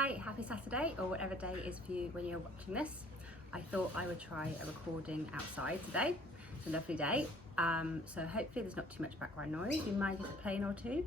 Hi, happy Saturday, or whatever day it is for you when you're watching this. I thought I would try a recording outside today. It's a lovely day, so hopefully there's not too much background noise. You might get a plane or two,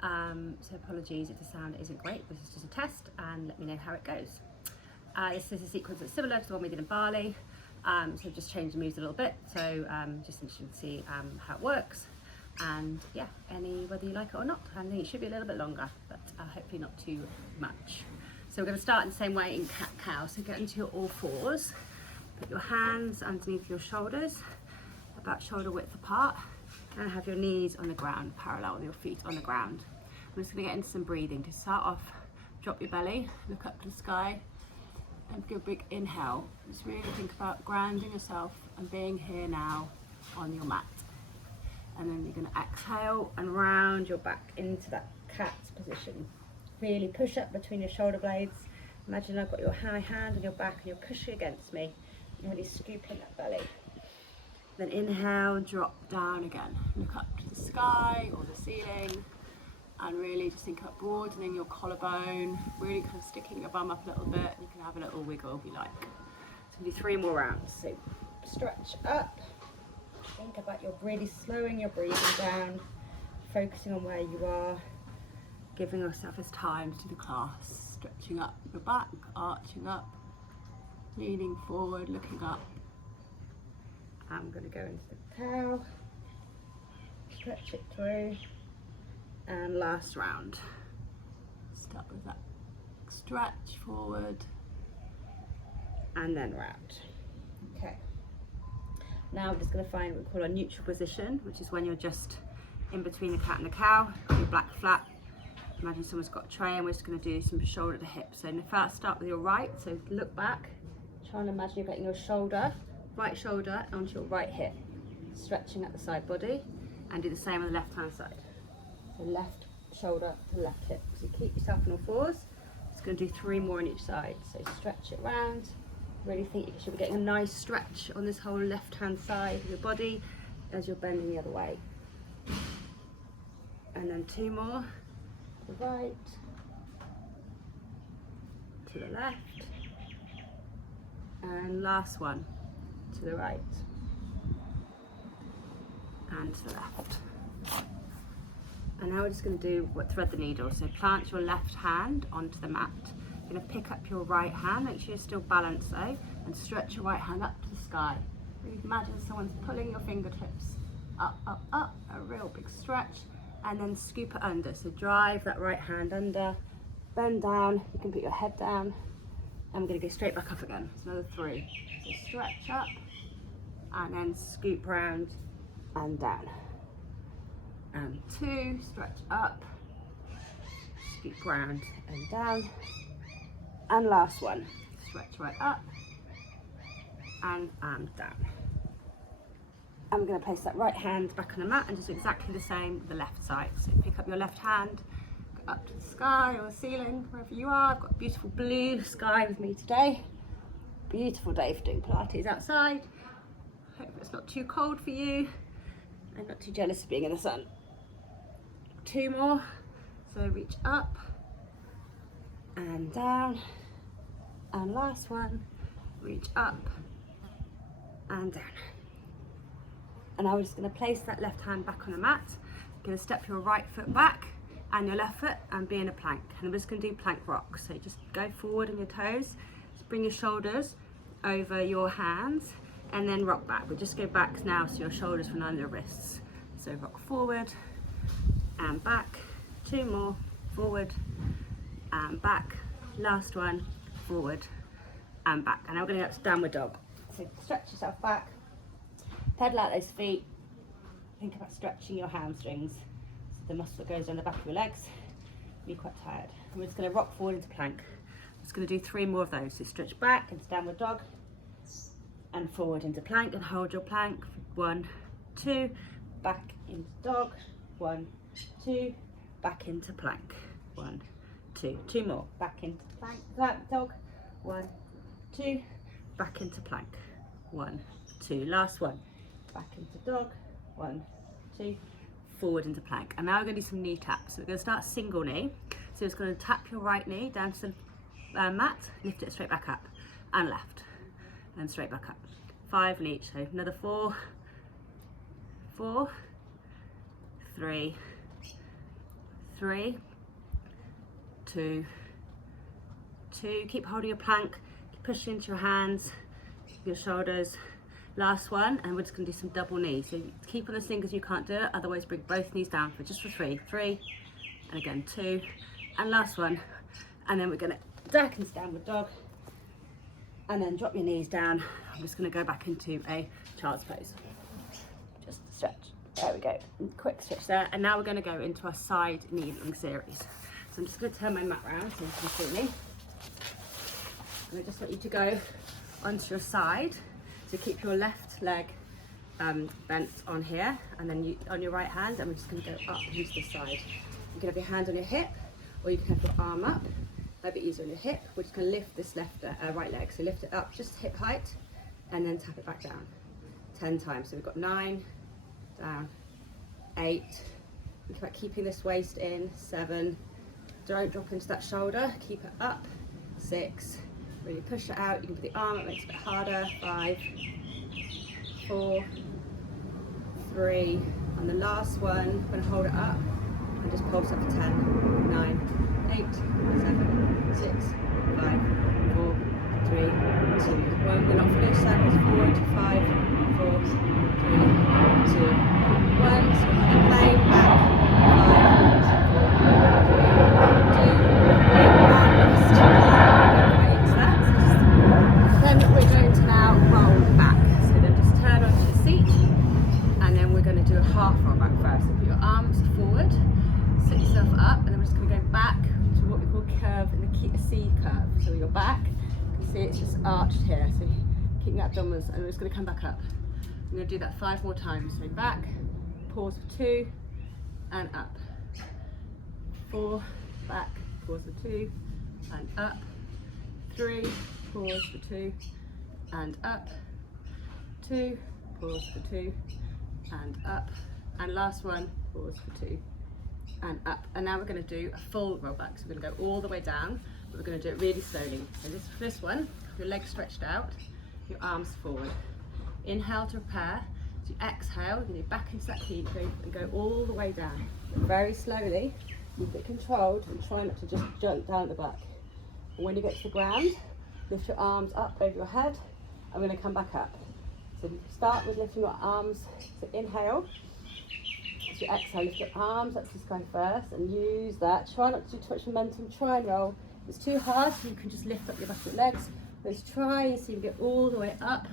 so apologies if the sound isn't great. This is just a test, and let me know how it goes. This is a sequence that's similar to the one we did in Bali, so just change the moves a little bit, so just interested to see how it works. And yeah, whether you like it or not. I think it should be a little bit longer, but hopefully not too much. So we're going to start in the same way in cat-cow. So get into your all fours, put your hands underneath your shoulders, about shoulder width apart, and have your knees on the ground, parallel with your feet on the ground. I'm just going to get into some breathing. To start off, drop your belly, look up to the sky, and give a big inhale. Just really think about grounding yourself and being here now on your mat. And then you're going to exhale and round your back into that cat's position. Really push up between your shoulder blades. Imagine I've got your high hand on your back and you're pushing against me. You're really scooping that belly. Then inhale, drop down again. Look up to the sky or the ceiling, and really just think about broadening your collarbone, really kind of sticking your bum up a little bit. You can have a little wiggle if you like. So we'll do 3 more rounds. So stretch up. Think about really slowing your breathing down, focusing on where you are, giving yourself this time to the class, stretching up your back, arching up, leaning forward, looking up. I'm going to go into the cow, stretch it through, and last round. Start with that stretch forward, and then round. Okay. Now we're just going to find what we call a neutral position, which is when you're just in between the cat and the cow, your back flat. Imagine someone's got a tray, and we're just going to do some shoulder to hip. So first start with your right, so look back, try and imagine you're getting your right shoulder onto your right hip, stretching at the side body, and do the same on the left hand side. So left shoulder to left hip. So keep yourself on all fours. Just going to do 3 more on each side. So stretch it round. Really think you should be getting a nice stretch on this whole left hand side of your body as you're bending the other way. And then 2 more, to the right, to the left, and last one, to the right, and to the left. And now we're just going to do thread the needle. So plant your left hand onto the mat. You're going to pick up your right hand, make sure you're still balanced though, and stretch your right hand up to the sky. Really imagine someone's pulling your fingertips up, up, up, a real big stretch, and then scoop it under. So drive that right hand under, bend down, you can put your head down, and we're going to go straight back up again. So another 3. So stretch up, and then scoop round and down. And 2, stretch up, scoop round and down. And last one, stretch right up and down. I'm going to place that right hand back on the mat and just do exactly the same with the left side. So pick up your left hand, go up to the sky or the ceiling, wherever you are. I've got a beautiful blue sky with me today. Beautiful day for doing Pilates outside. Hope it's not too cold for you. I'm not too jealous of being in the sun. 2 more. So reach up and down. And last one, reach up and down. And now we're just going to place that left hand back on the mat. You're going to step your right foot back and your left foot and be in a plank. And we're just going to do plank rock. So just go forward on your toes, just bring your shoulders over your hands, and then rock back. We'll just go back now so your shoulders run under your wrists. So rock forward and back. 2 more, forward and back. Last one, forward and back. And now we're going to go to downward dog. So stretch yourself back, pedal out those feet, think about stretching your hamstrings, so the muscle that goes down the back of your legs. You'll be quite tired. And we're just going to rock forward into plank. I'm just going to do 3 more of those. So stretch back into downward dog and forward into plank, and hold your plank. 1, 2, back into dog. 1, 2, back into plank. 1, 2, 2 more, back into plank, dog. 1, 2, back into plank. 1, 2, last one, back into dog. 1, 2, forward into plank. And now we're going to do some knee taps. So we're going to start single knee. So it's going to tap your right knee down to the mat, lift it straight back up, and left, and straight back up. 5 in each, so another 4, 4, 3, 3, 2, 2. Keep holding your plank, keep pushing into your hands, your shoulders. Last one, and we're just going to do some double knees. So keep on the sling because you can't do it, otherwise bring both knees down for just for 3, 3, and again 2, and last one, and then we're going to duck into downward dog, and then drop your knees down. I'm just going to go back into a child's pose. Just stretch. There we go. Quick stretch there, and now we're going to go into our side kneeling series. So I'm just going to turn my mat around so you can see me, and I just want you to go onto your side. So keep your left leg bent on here, and then on your right hand, and we're just going to go up into the side. You can have your hand on your hip, or you can have your arm up. A bit easier on your hip. We're just going to lift this right leg. So lift it up just hip height, and then tap it back down 10 times. So we've got 9, down, 8. Think about keeping this waist in. 7. Don't drop into that shoulder. Keep it up. 6. Really push it out. You can put the arm up, makes it a bit harder. 5, 4, 3, and the last one, I'm going to hold it up and just pulse up for 10, 9, 8, 7, 6, 5, 4, 3, 2, 1. We're not finished. Circles forward. 5, 4, 3, 2, 1. So we're going to plane back. 5, 4, 3, 2, 1. Then we're going to now roll back. So then just turn onto your seat, and then we're going to do a half roll back first. So put your arms forward, sit yourself up, and then we're just going to go back to what we call curve in the C curve. So your back, you can see it's just arched here. So keep the abdominals, and we're just going to come back up. I'm going to do that 5 more times. So back, pause for 2, and up. 4, back, pause for 2, and up. 3, pause for 2, and up. 2, pause for 2, and up. And last one, pause for 2, and up. And now we're going to do a full roll back. So we're going to go all the way down, but we're going to do it really slowly. So this first one, your legs stretched out, your arms forward. Inhale to prepare. So you exhale, you're going to back into that heat and go all the way down. Very slowly, keep it controlled, and try not to just jump down at the back. And when you get to the ground, lift your arms up over your head. I'm going to come back up. So start with lifting your arms. So inhale. As you exhale, lift your arms up to the sky first, and use that. Try not to do too much momentum. Try and roll. If it's too hard, you can just lift up your back of your legs. Let's try so you get all the way up,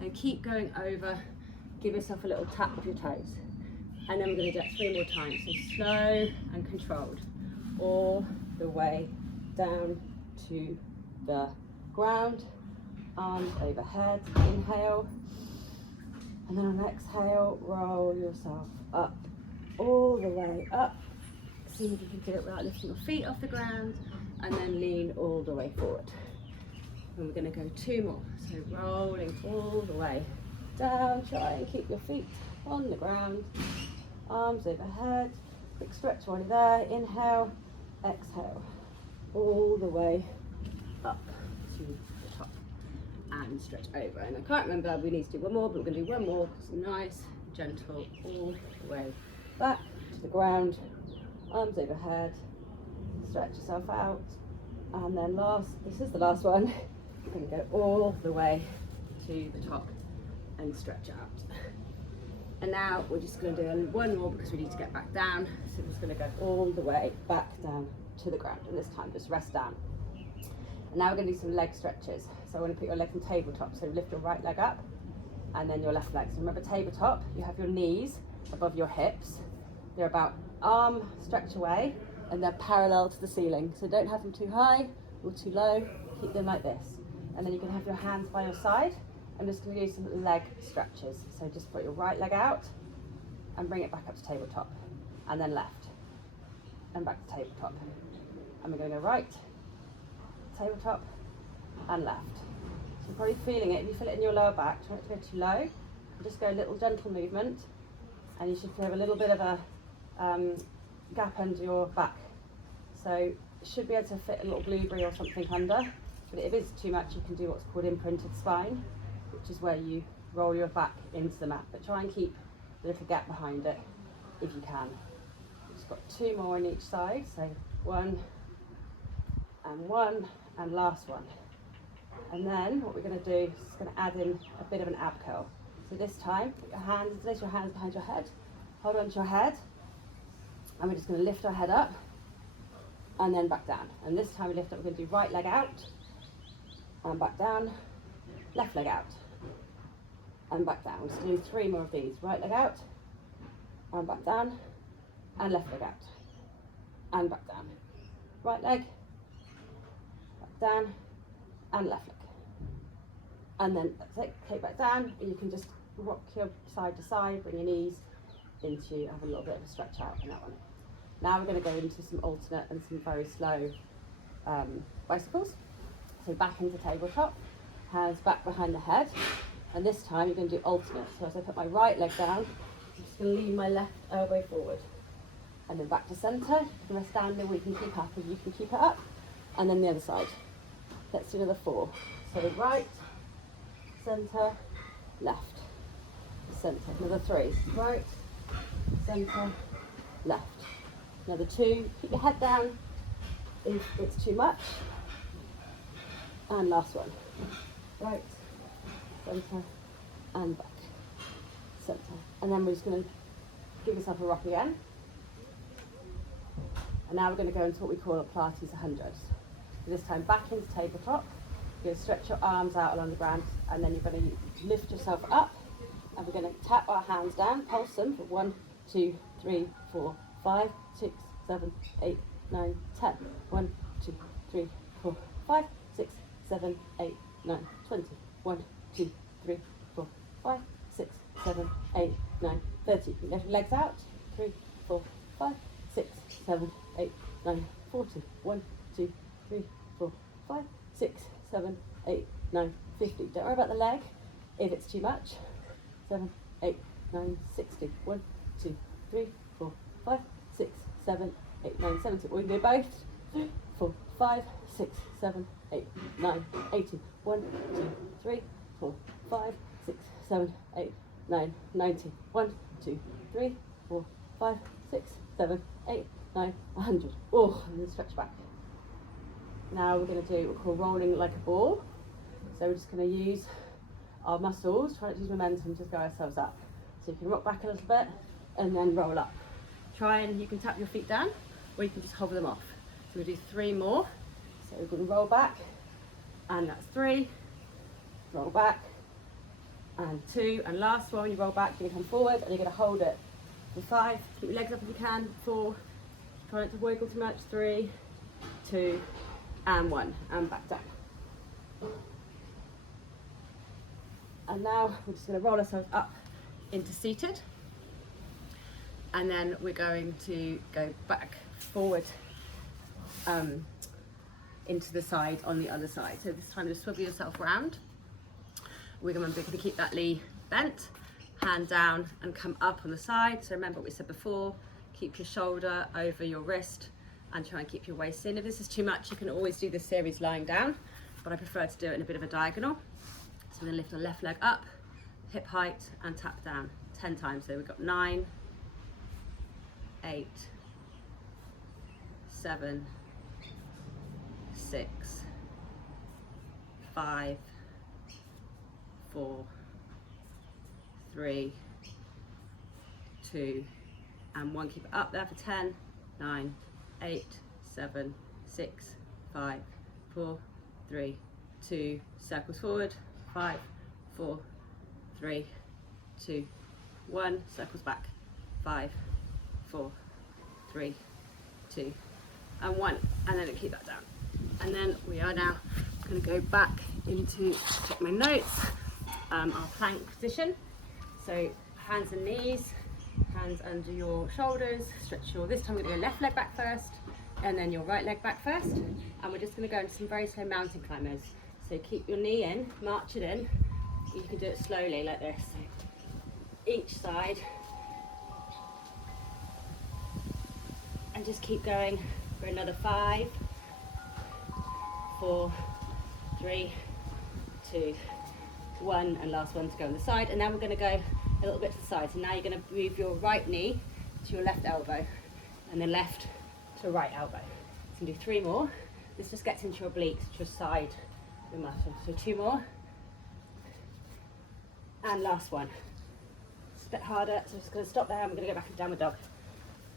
and keep going over. Give yourself a little tap with your toes. And then we're going to do it 3 more times. So slow and controlled. All the way down to the ground. Arms overhead. Inhale. And then on exhale, roll yourself up. All the way up. See if you can do it without lifting your feet off the ground. And then lean all the way forward. And we're going to go 2 more. So rolling all the way down. Try and keep your feet on the ground. Arms overhead. Quick stretch while you're there. Inhale. Exhale. All the way up to the top. And stretch over. And I can't remember, we need to do one more, but we're going to do one more. So nice, gentle, all the way back to the ground. Arms overhead. Stretch yourself out. And then this is the last one. You're going to go all the way to the top and stretch out. And now we're just going to do one more because we need to get back down. So we're just going to go all the way back down to the ground. And this time just rest down. And now we're going to do some leg stretches. So I want to put your legs on tabletop. So lift your right leg up and then your left leg. So remember, tabletop, you have your knees above your hips. They're about arm stretch away, and they're parallel to the ceiling. So don't have them too high or too low. Keep them like this. And then you can have your hands by your side. I'm just going to do some leg stretches. So just put your right leg out and bring it back up to tabletop, and then left and back to tabletop. And we're going to go right, tabletop, and left. So you're probably feeling it. If you feel it in your lower back, try not to go too low. Just go a little gentle movement, and you should feel a little bit of a gap under your back. So should be able to fit a little blueberry or something under, but if it is too much, you can do what's called imprinted spine, which is where you roll your back into the mat, but try and keep the little gap behind it if you can. Just got 2 more on each side, so 1 and last one. And then what we're going to do is going to add in a bit of an ab curl. So this time, put your hands, place your hands behind your head, hold on to your head, and we're just going to lift our head up and then back down. And this time we lift up, we're going to do right leg out and back down, left leg out and back down. We're just doing 3 more of these. Right leg out and back down, and left leg out and back down. Right leg, back down, and left leg. And then that's it, take back down, and you can just rock your side to side, bring your knees into, have a little bit of a stretch out in that one. Now we're going to go into some alternate and some very slow bicycles. So back into tabletop, hands back behind the head, and this time you're going to do alternate. So as I put my right leg down, I'm just going to lean my left elbow forward, and then back to centre. If you're standing, we can keep up, if you can keep it up, and then the other side. Let's do another 4. So right, centre, left, centre. Another 3. Right, centre, left. Another 2. Keep your head down if it's too much. And last one. Right, centre, and back, centre. And then we're just going to give yourself a rock again. And now we're going to go into what we call a Pilates 100. So this time back into tabletop. You're going to stretch your arms out along the ground, and then you're going to lift yourself up, and we're going to tap our hands down, pulse them for 1, 2, 3, 4, 5, 6, 7, 8, 9, 10. 1, 2, 3, 4, 5, 6, 7, 8, 9, 20. 1, 2, 3, 4, 5, 6, 7, 8, 9, 30. You lift your legs out. 3, 4, 5, 6, 7, 8, 9, 40. 1, 2, 3, 4, 5, 6, 7, 8, 9, 50. Don't worry about the leg if it's too much. 7, 8, 9, 60. 1, 2, 3, 4, 5, 6, 7, 8, 9, 70. We can do both. 3, 4, 5, 6, 7, 8, 9, 80. 1, 2, 3, 4, 5, 6, 7, 8, 9, 90. 1, 2, 3, 4, 5, 6, 7, 8, 9, 100. Oh, and then stretch back. Now we're going to do what we call rolling like a ball. So we're just going to use our muscles, try not to use momentum to go ourselves up. So you can rock back a little bit and then roll up. Try and you can tap your feet down, or you can just hover them off. So we'll do 3 more. So we're going to roll back, and that's 3. Roll back, and 2. And last one, you roll back, you're going to come forward, and you're going to hold it for 5. Keep your legs up if you can. 4. Try not to wiggle too much. 3, 2, and 1, and back down. And now we're just going to roll ourselves up into seated, and then we're going to go back forward into the side on the other side. So this time just swivel yourself around. We're going to keep that knee bent, hand down and come up on the side. So remember what we said before, keep your shoulder over your wrist and try and keep your waist in. If this is too much, you can always do this series lying down, but I prefer to do it in a bit of a diagonal. So we're going to lift our left leg up, hip height, and tap down 10 times. So we've got 9, 8, 7, 6, 5, 4, 3, 2, and 1. Keep it up there for 10, 9, 8, 7, 6, 5, 4, 3, 2, circles forward, 5, 4, 3, 2, 1, circles back, 5, 4, 3, 2, and 1, and then keep that down. And then we are now going to go back into, check my notes, our plank position. So hands and knees, hands under your shoulders, stretch your, this time we're going to go left leg back first, and then your right leg back first, and we're just going to go into some very slow mountain climbers. So keep your knee in, march it in, you can do it slowly like this. Each side, and just keep going for another 5, 4, 3, 2, 1, and last one to go on the side. And now we're going to go a little bit to the side. So now you're going to move your right knee to your left elbow and the left to right elbow. So you can do 3 more. This just gets into your obliques, to your side of the muscle. So 2 more. And last one. It's a bit harder, so I'm just going to stop there and we're going to go back into downward dog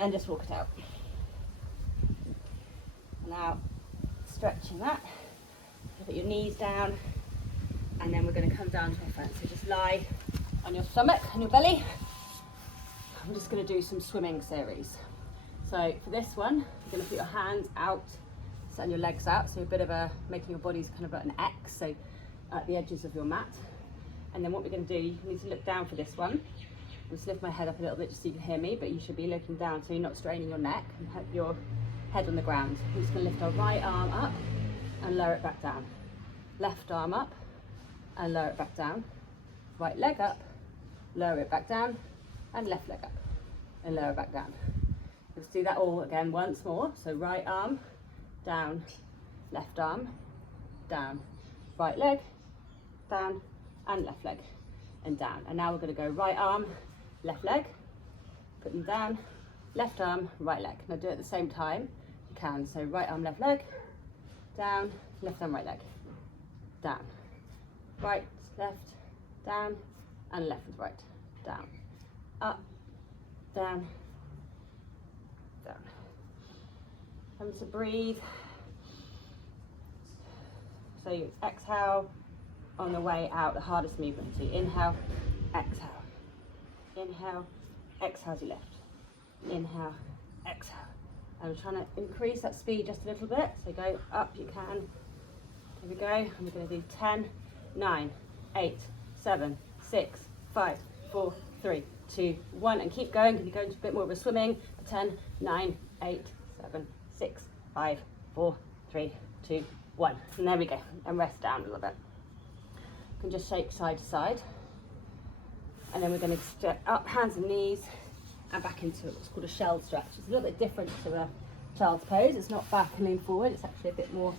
and just walk it out. Now, stretching that, put your knees down, and then we're going to come down to our front. So just lie on your stomach and your belly. I'm just going to do some swimming series. So for this one, you're going to put your hands out, send your legs out, so a bit of a, making your bodies kind of at an X, so at the edges of your mat. And then what we're going to do, you need to look down for this one. I'll just lift my head up a little bit just so you can hear me, but you should be looking down so you're not straining your neck and have your head on the ground. We're just going to lift our right arm up and lower it back down. Left arm up and lower it back down. Right leg up, lower it back down, and left leg up and lower it back down. Let's do that all again once more. So right arm, down, left arm, down, right leg, down, and left leg, and down. And now we're going to go right arm, left leg, put them down, left arm, right leg. Now do it at the same time you can. So right arm, left leg, down, left arm, right leg, down, right, left, down, and left with right, down, up, down, down. Time to breathe. So you exhale on the way out, the hardest movement. So you inhale, exhale, inhale, exhale as you lift, inhale, exhale. And we're trying to increase that speed just a little bit. So go up, you can. Here we go. And we're going to do 10, 9, 8, 7, 6, 5, 4, 3, 2, 1. And keep going. Can you go into a bit more of a swimming? 10, 9, 8, 7, 6, 5, 4, 3, 2, 1. And there we go. And rest down a little bit. You can just shake side to side. And then we're going to step up, hands and knees, and back into what's called a shell stretch. It's a little bit different to a child's pose. It's not back and lean forward. It's actually a bit more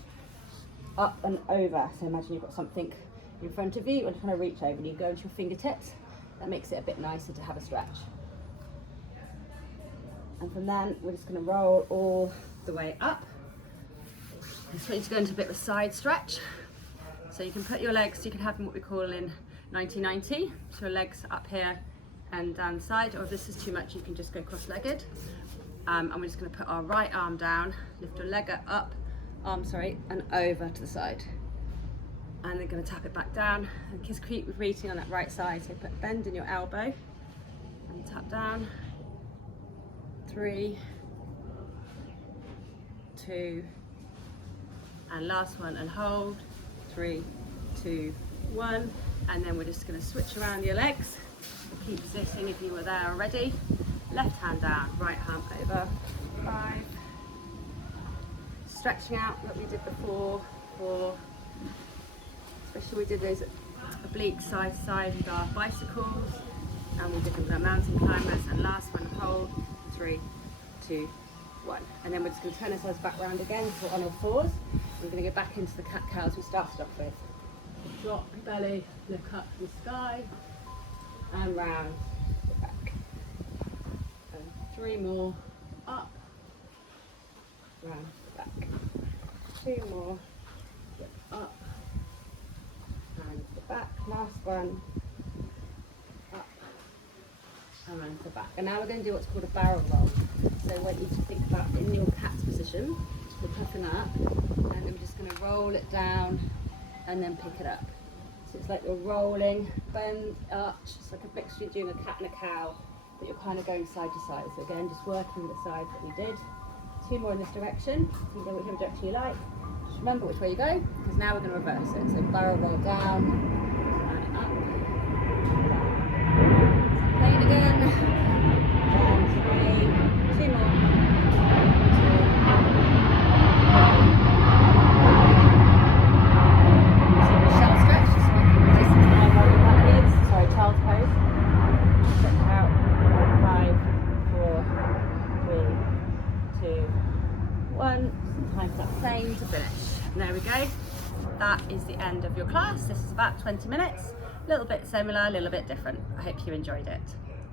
up and over. So imagine you've got something in front of you and trying to reach over, and you go into your fingertips. That makes it a bit nicer to have a stretch. And from then, we're just going to roll all the way up. Just want you to go into a bit of a side stretch. So you can put your legs, you can have them what we call in 90-90. So your legs up here and down the side, or if this is too much, you can just go cross-legged. And we're just going to put our right arm down, lift your leg up, and over to the side. And then going to tap it back down and just keep reaching on that right side. So put a bend in your elbow and tap down. 3, 2, and last one, and hold. 3, 2, 1. And then we're just going to switch around your legs. Keep positioning if you were there already. Left hand down, right hand over. 5. Stretching out like we did before. 4. Especially we did those obliques side to side with our bicycles, and we did them with our mountain climbers. And last one, hold. 3, 2, 1. And then we're just going to turn ourselves back round again, so on all fours. We're going to go back into the cat cows we started off with. Drop your belly, look up to the sky, and round the back. And 3 more, up, round the back. 2 more, up, and the back. Last one, up, and round the back. And now we're going to do what's called a barrel roll. So I want you to think about in your cat's position, so puffing up, and then we're just going to roll it down and then pick it up. So it's like you're rolling, bend, arch. It's like a mixture doing a cat and a cow, but you're kind of going side to side. So again, just working the sides that we did. 2 more in this direction. You can go whichever direction you like. Just remember which way you go, because now we're going to reverse it. So barrel roll down and up, down. Play it again. Down, 3, 2 more. 1. Sometimes that plane to finish. And there we go. That is the end of your class. This is about 20 minutes. A little bit similar, a little bit different. I hope you enjoyed it.